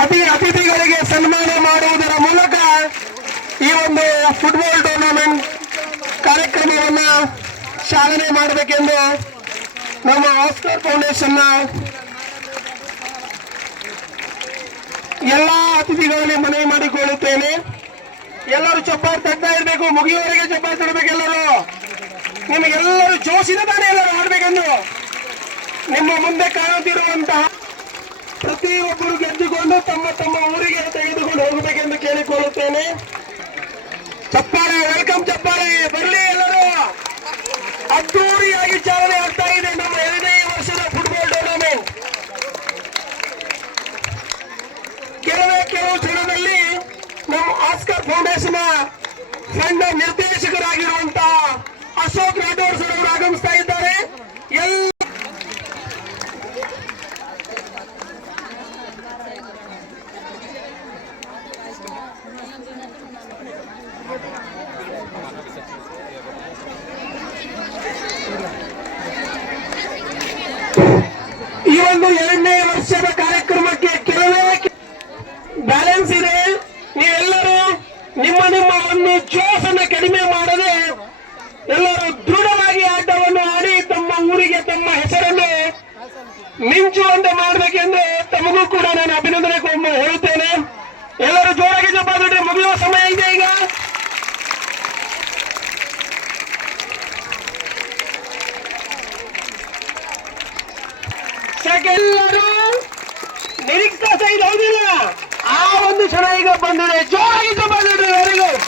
ಅತಿಥಿಗಳಿಗೆ ಸನ್ಮಾನ ಮಾಡುವುದರ ಮೂಲಕ ಈ ಒಂದು ಫುಟ್ಬಾಲ್ ಟೂರ್ನಮೆಂಟ್ ಕಾರ್ಯಕ್ರಮವನ್ನು ಚಾಲನೆ ಮಾಡಬೇಕೆಂದು ನಮ್ಮ ಆಸ್ಕರ್ ಫೌಂಡೇಶನ್ನ ಎಲ್ಲ ಅತಿಥಿಗಳಲ್ಲಿ ಮನವಿ ಮಾಡಿಕೊಳ್ಳುತ್ತೇನೆ. ಎಲ್ಲರೂ ಚಪ್ಪಾಳೆ ತಗ್ತಾ ಇರಬೇಕು, ಮುಗಿಯುವವರೆಗೆ ಚಪ್ಪಾಳೆ ತಡಬೇಕು. ಎಲ್ಲರೂ ನಿಮಗೆಲ್ಲರೂ ಜೋಶಿನ ತಾನೇ ಎಲ್ಲರೂ ಆಡಬೇಕೆಂದು ನಿಮ್ಮ ಮುಂದೆ ಕಾಣುತ್ತಿರುವಂತಹ ಪ್ರತಿಯೊಬ್ಬರು ಗೆದ್ದುಕೊಂಡು ತಮ್ಮ ತಮ್ಮ ಊರಿಗೆ ತೆಗೆದುಕೊಂಡು ಹೋಗಬೇಕೆಂದು ಕೇಳಿಕೊಳ್ಳುತ್ತೇನೆ. ಚಪ್ಪಾಳೆ, ವೆಲ್ಕಮ್ ಚಪ್ಪಾಳೆ ಬರಲಿ. ಎಲ್ಲರೂ ಅದ್ದೂರಿಯಾಗಿ ಚಾಲನೆ ಆಗ್ತಾ ಇದೆ ನಮ್ಮ 2ನೇ ವರ್ಷದ ಫುಟ್ಬಾಲ್ ಟೂರ್ನಮೆಂಟ್. ಕೆಲವು ಕ್ಷಣದಲ್ಲಿ ನಮ್ಮ ಆಸ್ಕರ್ ಫೌಂಡೇಶನ್ ಫಂಡ್ ನಿರ್ದೇಶಕರಾಗಿರುವಂತಹ ಅಶೋಕ್ ರಾಠೋಡ್ ಸರ್ ಅವರು ಆಗಮಿಸ್ತಾ ಇದ್ದಾರೆ. ಈ ಒಂದು 2ನೇ ವರ್ಷದ ಕಾರ್ಯಕ್ರಮಕ್ಕೆ ಕೆಲವೇ ಬ್ಯಾಲೆನ್ಸ್ ಇದೆ. ನೀವೆಲ್ಲರೂ ನಿಮ್ಮ ಒಂದು ಜೋಶನ್ನು ಕಡಿಮೆ ಮಾಡದೆ ಎಲ್ಲರೂ ದೃಢವಾಗಿ ಆಟವನ್ನು ಆಡಿ ತಮ್ಮ ಊರಿಗೆ ತಮ್ಮ ಹೆಸರನ್ನು ಮಿಂಚುವಂತೆ ಮಾಡಬೇಕೆಂದು ತಮಗೂ ಕೂಡ ನಾನು ಅಭಿನಂದನೆ ಹೇಳುತ್ತೇನೆ. ಎಲ್ಲರೂ ಜೋರಾಗಿ ಚಪ್ಪಾಳೆ. ಮುಗಿಯುವ ಸಮಯ ಇದೆ ಈಗ. ಎಲ್ಲರೂ ನಿರೀಕ್ಷಿಸ್ತಾ ಇದ್ದ ಹೌದಿಲ್ಲ, ಆ ಒಂದು ಕ್ಷಣ ಈಗ ಬಂದಿದೆ. ಜೋರಾಗಿ ಚಪ್ಪಾಳೆ. Very good.